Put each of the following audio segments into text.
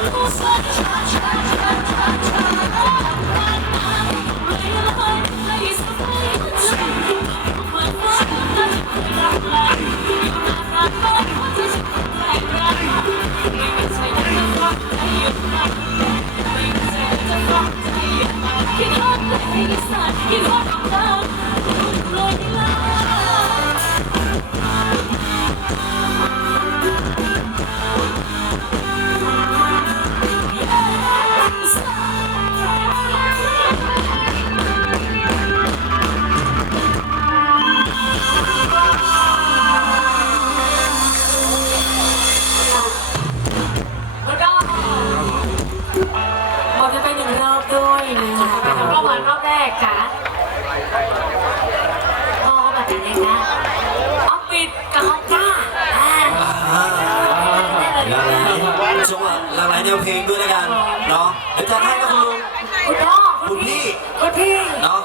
Give up, give up, give up, give up, give up, ลากหลายแนวเพลงด้วยแล้วกันเนาะเดี๋ยวจัดให้นะคุณลุง คุณพ่อคุณพี่ คุณพี่เนาะ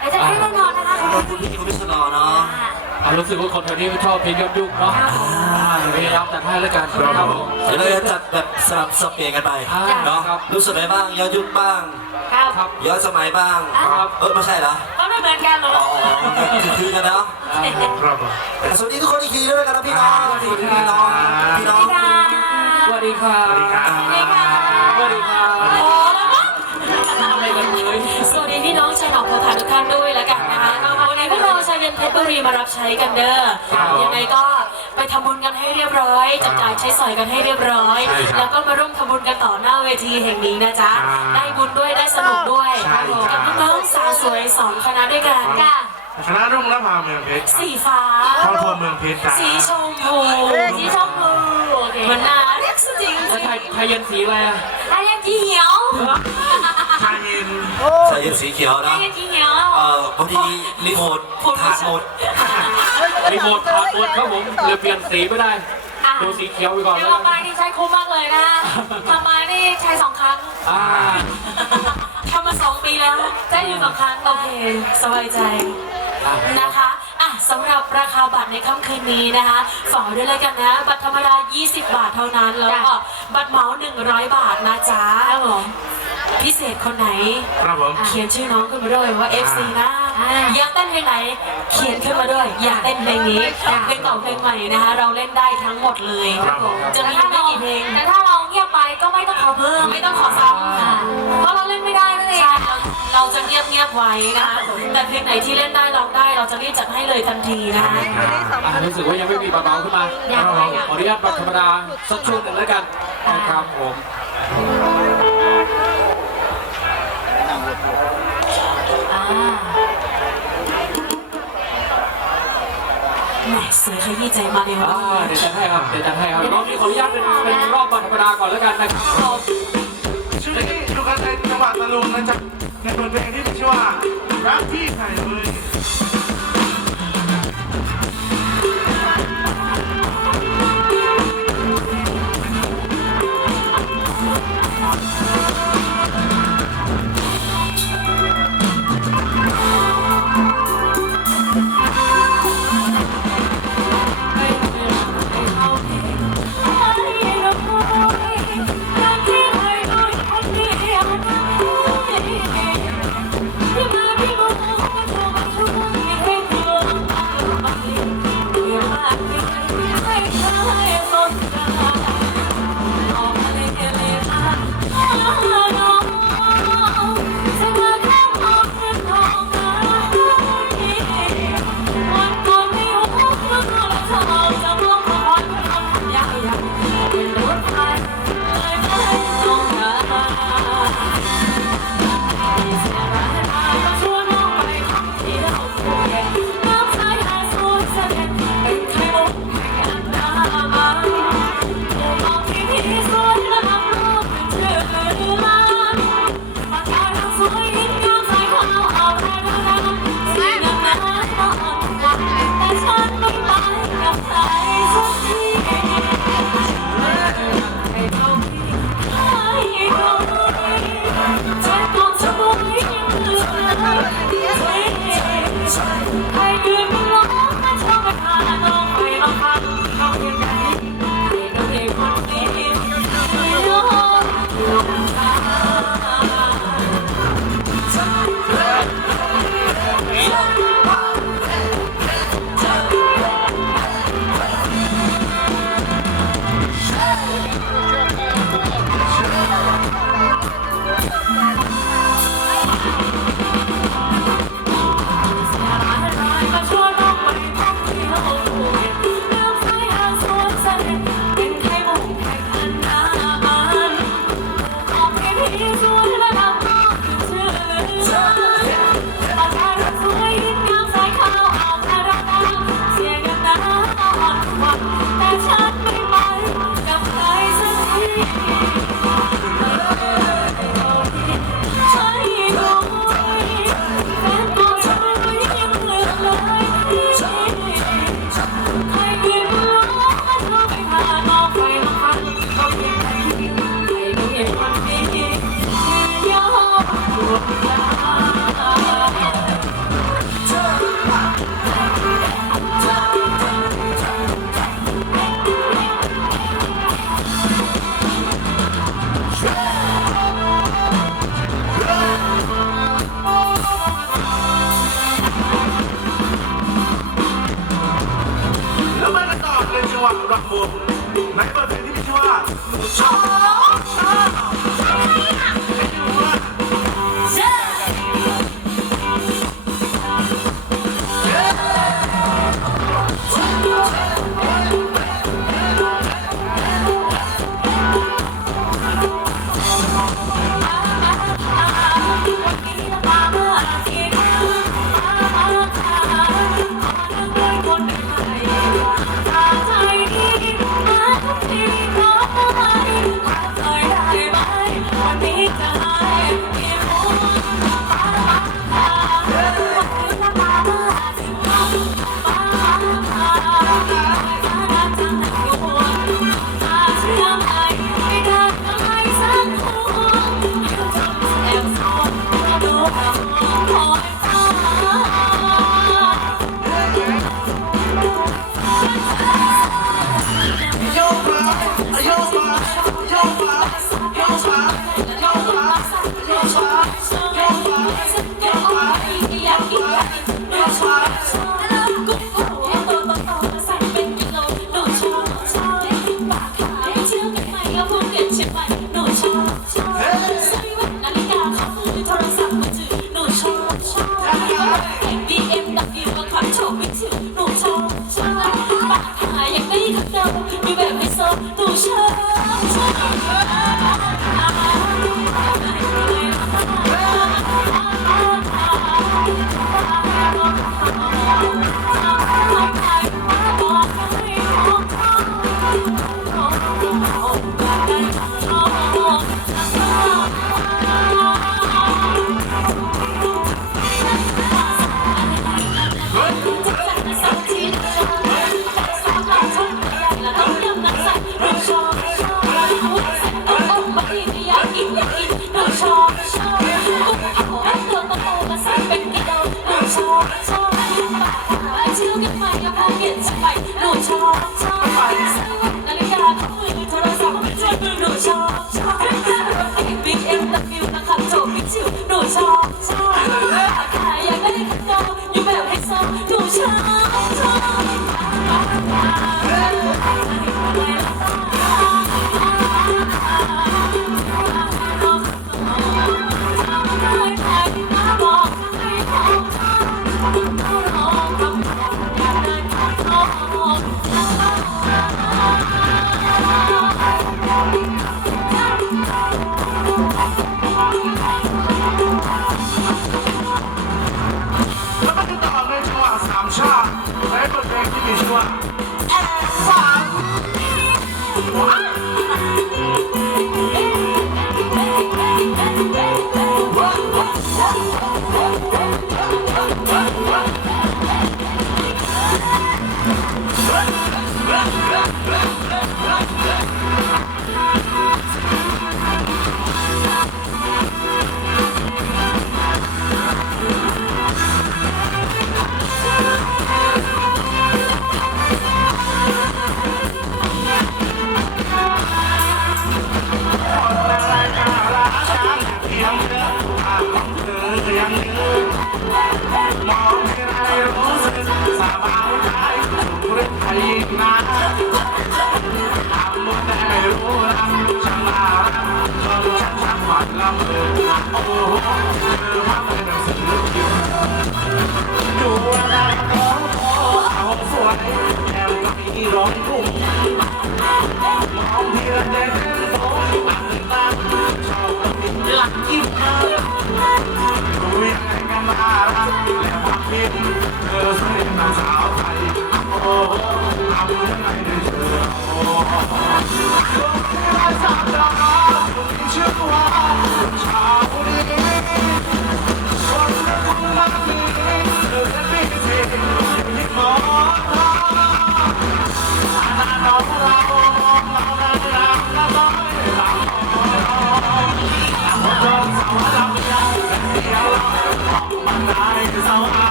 เดี๋ยวจะให้แน่นอนนะคะคุณพี่คุณพิศนอเนาะอะรู้สึกว่าคนแถวนี้ชอบเพลงย้อนยุคเนาะพยายามจัดให้แล้วกันครับผมเดี๋ยวเราจะจัดแบบสลับสับเปลี่ยนกันไปอ่าเนาะครับรู้สึกไหนบ้างย้อนยุคบ้างครับครับย้อนสมัยบ้างครับเออไม่ใช่เหรอก็ไม่เหมือนกันเหรออ๋อคือคือกันเนาะครับผมสวัสดีทุกคนอีกทีด้วยกันนะพี่น้องสวัสดีพี่น้องพี่น้อง ชายเย็นเพชรบุรีมารับใช้กันเด้อยังไงก็ไปทำบุญกันให้เรียบร้อยจับจ่ายใช้สอยกันให้เรียบร้อยใช่ครับแล้วก็มาร่วมทำบุญกันต่อหน้าเวทีแห่งนี้นะจ๊ะใช่ได้บุญด้วยได้สนุกด้วยใช่ครับกับน้องๆสาวสวยสองคณะด้วยกันค่ะคณะรุ่งนภาเมืองเพชรครับสีฟ้าครอบครัวเมืองเพชรจ้าสีชมพูสีชมพูโอเคมันน่าเรียกจริงแล้วไทยไทยเย็นสีอะไรอะไอ้ยังจีเหียว ชาเย็นใส่เย็นสีเขียวไอ้นะยังจีเหียวเอ่อบางทีรีโมทขาดหมด รีโมทขาดหมดครับผมเลยเปลี่ยนสีไม่ได้อะดูสีเขียวไปก่อนเดี๋แล้ยววมานี่ใช้คุ้มมากเลยนะทำมานี่ใช้สองครั้งอ่าทำมาสองปีแล้วได้อยู่สองครั้งโอเคสบายใจนะคะอะสำหรับราคาบัตรในค่ำคืนนี้นะคะฝากไว้ด้วยเลยกันนะ บัตรธรรมดา 20 บาทเท่านั้น แล้วก็บัตรเหมา 100 บาทนะจ๊ะ พิเศษคนไหน ครับผม เขียนชื่อน้องขึ้นมาด้วยว่า FC นะอยากเต้นเพลงไหน เขียนขึ้นมาด้วย อยากเต้นเพลงนี้เพลงเก่าเพลงใหม่นะคะ เราเล่นได้ทั้งหมดเลย ครับผม จะมีไม่กี่เพลง แต่ถ้าเราเงียบไปก็ไม่ต้องขอเพิ่มไม่ต้องขอซ้ำค่ะ เพราะเราเล่นไม่ได้นั่นเองเราจะเงียบเงียบๆไว้นะคะแต่เพลงไหนที่เล่นได้ร้องได้ เราจะรีบจัดให้เลยทันทีนะคะ อะรู้สึกว่ายังไม่มีเบาๆขึ้นมาอยากได้อยากขออนุญาตบัตรธรรมดาสักช่วงหนึ่งแล้วกันนะครับผม เสือขยี้ใจมาเร็วอ่าเดี๋ยวจัดให้ครับ เดี๋ยวจัดให้ครับรอบนี้ขออนุญาตเป็นเป็นรอบบัตรธรรมดาก่อนแล้วกันนะครับชื่อนี้อยู่กันในจังหวัดตะลุงนะจ๊ะในบทเพลงที่มีชื่อว่ารักพี่ไข่เลย the price of รักวัวหมายความถึงที่พี่ว่าชอบชอบ 哎呀飞一这样的 ชอบ usual. And five.